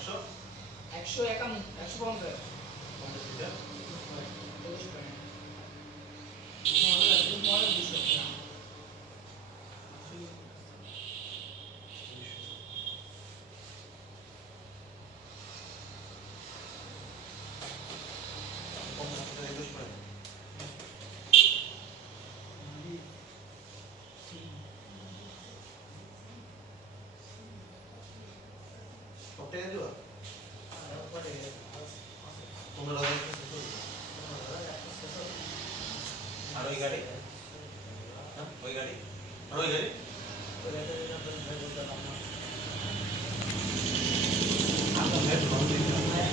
একশো 150 আর ওই গাড়ি ওই গাড়ি আর ওই গাড়ি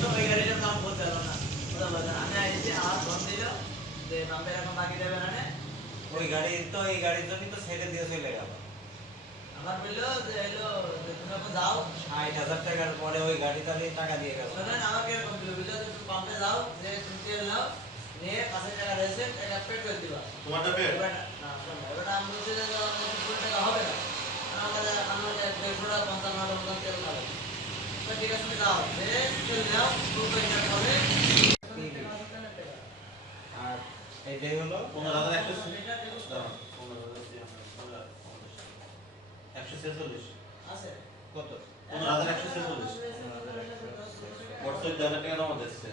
ওই গাড়িটার নাম বলতে পারলাম না আমি আইছি আমার ফোন দিল যে বাম্বে এখন বাকি দেবে না ওই গাড়ি তো এই গাড়ির জন্যই তো ছেড়ে দিয়ে চলে গেল আমার বললো যে এলো তুমি এখন যাও 60,000 টাকার পরে ওই গাড়ি তাহলে টাকা দিয়ে গেল শোনেন আমাকে এরকম বললো যে তুমি পাম্পে যাও যে তুমি তেল নাও নিয়ে 5,000 টাকা রয়েছে টাকা পেড করে দিবা তোমারটা পেড না শোনো এবার আমি বলছি যে আমার পুরো টাকা হবে না আমার 150 টাকা 55 টাকা মতো তেল লাগে তো ঠিক আছে তুমি যাও যে তেল নাও পুরো টাকা হবে আর এইটাই হলো 15,146 আছে কত 15,146 বছর 1000 টাকা জমা দিচ্ছে